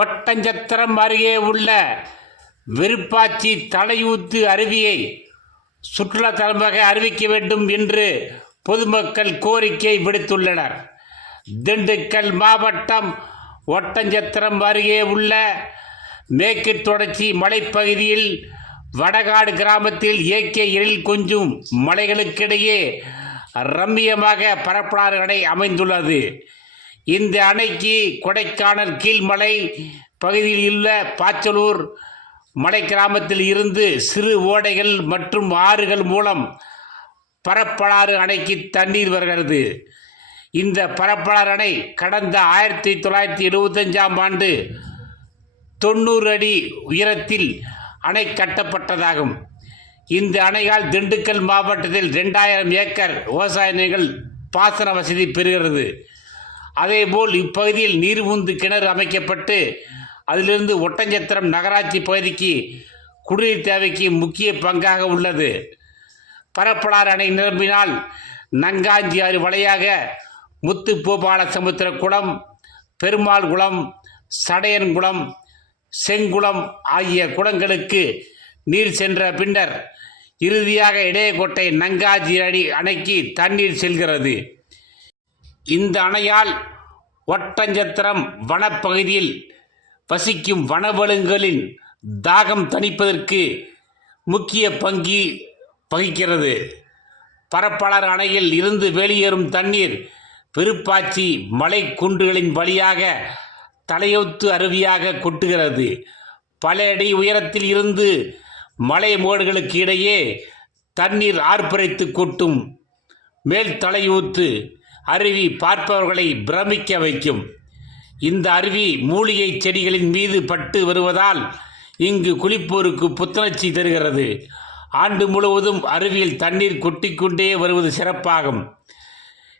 ஒட்டஞ்சத்திரம் அருகே உள்ள விருப்பாச்சி தலையூத்து அருவியை சுற்றுலா தலமாக அறிவிக்க வேண்டும் என்று பொதுமக்கள் கோரிக்கை விடுத்துள்ளனர். திண்டுக்கல் மாவட்டம் ஒட்டஞ்சத்திரம் அருகே உள்ள மேற்கு தொடர்ச்சி மலைப்பகுதியில் வடகாடு கிராமத்தில் இயற்கை எழில் கொஞ்சும் மலைகளுக்கிடையே ரம்மியமாக பரப்பலாறு அமைந்துள்ளது. இந்த அணைக்கு கொடைக்கானல் கீழ்மலை பகுதியில் உள்ள பாச்சலூர் மலை கிராமத்தில் இருந்து சிறு ஓடைகள் மற்றும் ஆறுகள் மூலம் பரப்பலாறு அணைக்கு தண்ணீர் வருகிறது. இந்த பரப்பலாறு அணை கடந்த ஆயிரத்தி தொள்ளாயிரத்தி எழுபத்தஞ்சாம் ஆண்டு தொண்ணூறு அடி உயரத்தில் அணை கட்டப்பட்டதாகும். இந்த அணையால் திண்டுக்கல் மாவட்டத்தில் ரெண்டாயிரம் ஏக்கர் விவசாய நிலங்கள் பாசன வசதி பெறுகிறது. அதேபோல் இப்பகுதியில் நீர்முந்து கிணறு அமைக்கப்பட்டு அதிலிருந்து ஒட்டஞ்சத்திரம் நகராட்சி பகுதிக்கு குடிநீர் தேவைக்கு முக்கிய பங்காக உள்ளது. பரப்பலார் அணை நிரம்பினால் நங்காஞ்சி ஆறு வழியாக முத்து பூபால சமுத்திர குளம் பெருமாள் குளம் சடையன் குளம் செங்குளம் ஆகிய குளங்களுக்கு நீர் சென்ற பின்னர் இறுதியாக இடையக்கோட்டை நங்காஜி அணி அணைக்கு தண்ணீர் செல்கிறது. இந்த அணையால் ஒட்டஞ்சத்திரம் வனப்பகுதியில் வசிக்கும் வனவழுங்களின் தாகம் தணிப்பதற்கு முக்கிய பங்கு வகிக்கிறது. பரப்பாளர் அணையில் இருந்து வெளியேறும் தண்ணீர் விருப்பாச்சி மலை குன்றுகளின் வழியாக தலையொத்து அருவியாக கொட்டுகிறது. பல அடி உயரத்தில் இருந்து மலை மோடுகளுக்கு இடையே தண்ணீர் ஆர்ப்பரித்து கொட்டும் மேல் தலையூத்து அருவி பார்ப்பவர்களை பிரமிக்க வைக்கும். இந்த அருவி மூலிகை செடிகளின் மீது பட்டு வருவதால் இங்கு குளிப்போருக்கு புத்துணர்ச்சி தருகிறது. ஆண்டு முழுவதும் அருவியில் தண்ணீர் கொட்டிக்கொண்டே வருவது சிறப்பாகும்.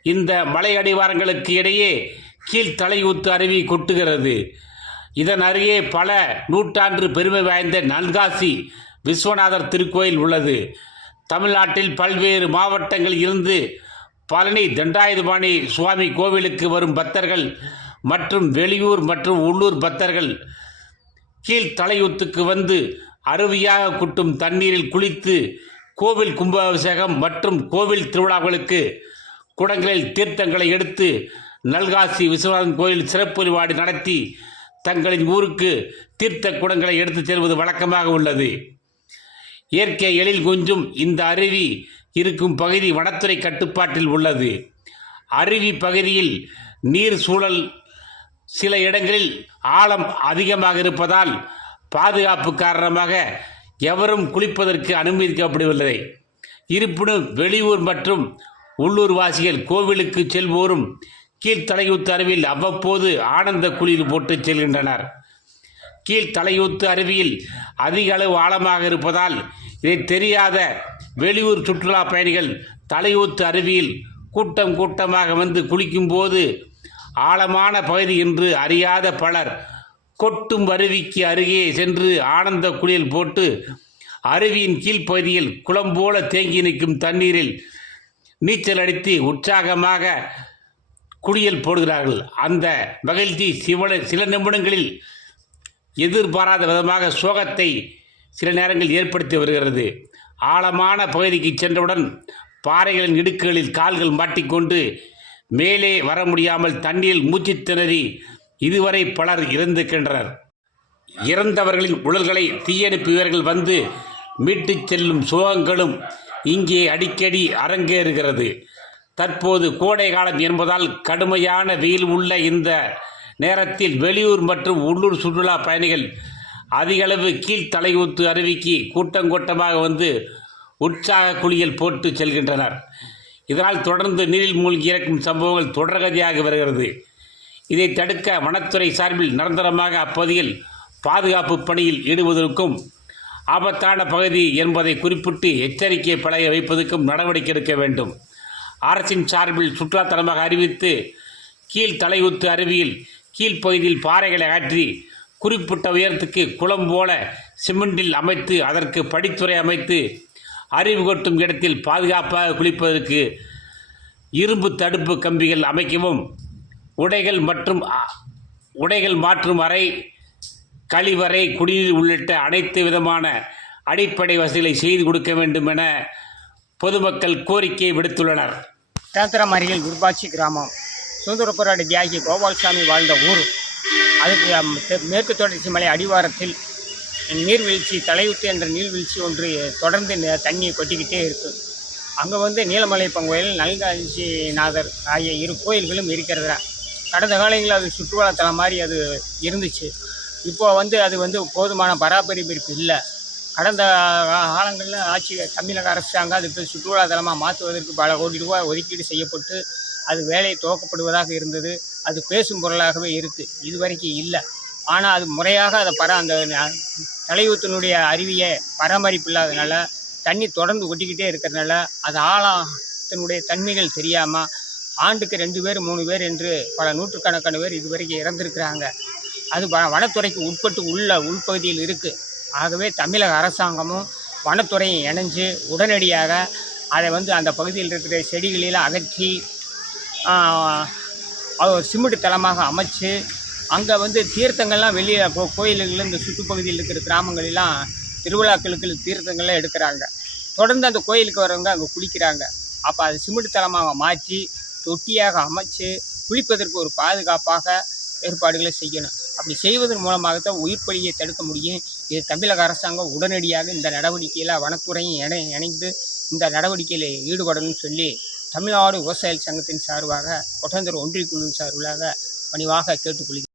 இந்த மலை அடிவாரங்களுக்கு இடையே கீழ்த்தலையூத்து அருவி கொட்டுகிறது. இதன் அருகே பல நூற்றாண்டு பெருமை வாய்ந்த நல்காசி விஸ்வநாதர் திருக்கோயில் உள்ளது. தமிழ்நாட்டில் பல்வேறு மாவட்டங்களில் இருந்து பழனி தண்டாயுதபாணி சுவாமி கோவிலுக்கு வரும் பக்தர்கள் மற்றும் வெளியூர் மற்றும் உள்ளூர் பக்தர்கள் கீழ் தலையூத்துக்கு வந்து அருவியாக குட்டும் தண்ணீரில் குளித்து கோவில் கும்பாபிஷேகம் மற்றும் கோவில் திருவிழாக்களுக்கு குடங்களில் தீர்த்தங்களை எடுத்து நல்காசி விஸ்வநாதன் கோயில் சிறப்பு வழிபாடு நடத்தி தங்களின் ஊருக்கு தீர்த்த குடங்களை எடுத்துச் செல்வது வழக்கமாக உள்ளது. இயற்கை எழில் கொஞ்சும் இந்த அருவி இருக்கும் பகுதி வனத்துறை கட்டுப்பாட்டில் உள்ளது. அருவி பகுதியில் நீர் சூழல் சில இடங்களில் ஆழம் அதிகமாக இருப்பதால் பாதுகாப்பு காரணமாக எவரும் குளிப்பதற்கு அனுமதிக்கப்படவில்லை. இருப்பினும் வெளியூர் மற்றும் உள்ளூர் வாசிகள் கோவிலுக்கு செல்வோரும் கீழ்த்தலையூத்து அருவியில் அவ்வப்போது ஆனந்த குளிர் போட்டு செல்கின்றனர். கீழ்த்தலையூத்து அருவியில் அதிக அளவு ஆழமாக இருப்பதால் இதை தெரியாத வெளியூர் சுற்றுலா பயணிகள் தலையூத்து அருவியில் கூட்டம் கூட்டமாக வந்து குளிக்கும்போது ஆழமான பகுதி என்று அறியாத பலர் கொட்டும் அருவிக்கு அருகே சென்று ஆனந்த குளியல் போட்டு அருவியின் கீழ்ப்பகுதியில் குளம் போல தேங்கி நிற்கும் தண்ணீரில் நீச்சல் அடித்து உற்சாகமாக குளியல் போடுகிறார்கள். அந்த மகிழ்ச்சி சிவன சில நிமிடங்களில் எதிர்பாராத விதமாக சோகத்தை சில நேரங்கள் ஏற்படுத்தி வருகிறது. ஆழமான பகுதிக்கு சென்றவுடன் பாறைகளின் இடுக்குகளில் கால்கள் மாட்டிக்கொண்டு மேலே வர முடியாமல் தண்ணீரில் மூச்சு திணறி இதுவரை பலர் இறந்துக்கின்றனர் இறந்தவர்களின் உடல்களை தீயணைப்பு வீரர்கள் வந்து மீட்டுச் செல்லும் சோகங்களும் இங்கே அடிக்கடி அரங்கேறுகிறது. தற்போது கோடை காலம் என்பதால் கடுமையான வெயில் உள்ள இந்த நேரத்தில் வெளியூர் மற்றும் உள்ளூர் சுற்றுலா பயணிகள் அதிகளவு கீழ் அருவிக்கு கூட்டம் கூட்டமாக வந்து உற்சாக குளியல் போட்டு செல்கின்றனர். இதனால் தொடர்ந்து நீரில் மூழ்கி இறக்கும் சம்பவங்கள் தொடர்கதியாக வருகிறது. இதை தடுக்க வனத்துறை சார்பில் நிரந்தரமாக அப்பகுதியில் பாதுகாப்பு பணியில் ஈடுபடுவதற்கும் ஆபத்தான பகுதி என்பதை குறிப்பிட்டு எச்சரிக்கை பழைய வைப்பதற்கும் நடவடிக்கை எடுக்க வேண்டும். அரசின் சார்பில் சுற்றுலாத்தலமாக அறிவித்து கீழ் தலையூத்து அருவியில் கீழ்ப்பகுதியில் பாறைகளை அகற்றி குறிப்பிட்ட உயரத்துக்கு குளம் போல சிமெண்டில் அமைத்து அதற்கு படித்துறை அமைத்து அறிவு கொட்டும் இடத்தில் பாதுகாப்பாக குளிப்பதற்கு இரும்பு தடுப்பு கம்பிகள் அமைக்கவும் உடைகள் மற்றும் உடைகள் மாற்றும் அறை கழிவறை குடிநீர் உள்ளிட்ட அனைத்து விதமான அடிப்படை வசதிகளை செய்து கொடுக்க வேண்டும் என பொதுமக்கள் கோரிக்கை விடுத்துள்ளனர். சேத்திரம் அருகில் குருபாட்சி கிராமம். சுதந்திர தியாகி கோபால்சாமி வாழ்ந்த ஊர். அதுக்கு மேற்கு தொடர்ச்சி மலை அடிவாரத்தில் நீர்வீழ்ச்சி தலையுத்து என்ற நீர்வீழ்ச்சி ஒன்று தொடர்ந்து தண்ணியை கொட்டிக்கிட்டே இருக்குது அங்கே வந்து நீலமலை பங்கோயில் நல்காஞ்சிநாதர் ஆகிய இரு கோயில்களும் இருக்கிறது கடந்த காலங்களில் அது சுற்றுலாத்தலம் மாதிரி அது இருந்துச்சு. இப்போ வந்து அது வந்து போதுமான பராமரிப்பு இல்லை. கடந்த காலங்களில் ஆட்சி தமிழக அரசாங்கம் அதுக்கு சுற்றுலாத்தலமாக மாற்றுவதற்கு பல கோடி ரூபாய் ஒதுக்கீடு செய்யப்பட்டு அது வேலை துவக்கப்படுவதாக இருந்தது. அது பேசும் பொருளாகவே இருக்குது இதுவரைக்கும் இல்லை. ஆனால் அது முறையாக அதை பர அந்த தலைவத்தினுடைய தலையூத்தினுடைய அருவியை பராமரிப்பு இல்லாதனால தண்ணி தொடர்ந்து ஒட்டிக்கிட்டே இருக்கிறதுனால அது ஆழத்தினுடைய தன்மைகள் தெரியாமல் ஆண்டுக்கு ரெண்டு பேர் மூணு பேர் என்று பல நூற்றுக்கணக்கான பேர் இதுவரைக்கும் இறந்துருக்கிறாங்க. அது வ வனத்துறைக்கு உட்பட்டு உள்ள உள்பகுதியில் இருக்குது ஆகவே தமிழக அரசாங்கமும் வனத்துறையும் இணைஞ்சு உடனடியாக அதை வந்து அந்த பகுதியில் இருக்கிற செடிகளில் அகற்றி அது சிமெண்ட் தளமாக அமைச்சு அங்கே வந்து தீர்த்தங்கள்லாம் வெளியே கோ கோயில்கள் இந்த சுற்றுப்பகுதியில் இருக்கிற கிராமங்களெல்லாம் திருவிழாக்களுக்கு தீர்த்தங்கள்லாம் எடுக்கிறாங்க. தொடர்ந்து அந்த கோயிலுக்கு வரவங்க அங்கே குளிக்கிறாங்க. அப்போ அது சிமெண்ட் தளமாக மாற்றி தொட்டியாக அமைச்சு குளிப்பதற்கு ஒரு பாதுகாப்பாக ஏற்பாடுகளை செய்யணும். அப்படி செய்வதன் மூலமாகத்தான் உயிர் பலியை தடுக்க முடியும். இது தமிழக அரசாங்கம் உடனடியாக இந்த நடவடிக்கையில் வனத்துறையும் இணை இணைந்து இந்த நடவடிக்கையில் ஈடுபடணும்னு சொல்லி தமிழ்நாடு விவசாய சங்கத்தின் சார்பாக ஒட்டந்தூர் ஒன்றிய குழுவின் சார்பாக பணிவாக கேட்டுக்கொள்கிறேன்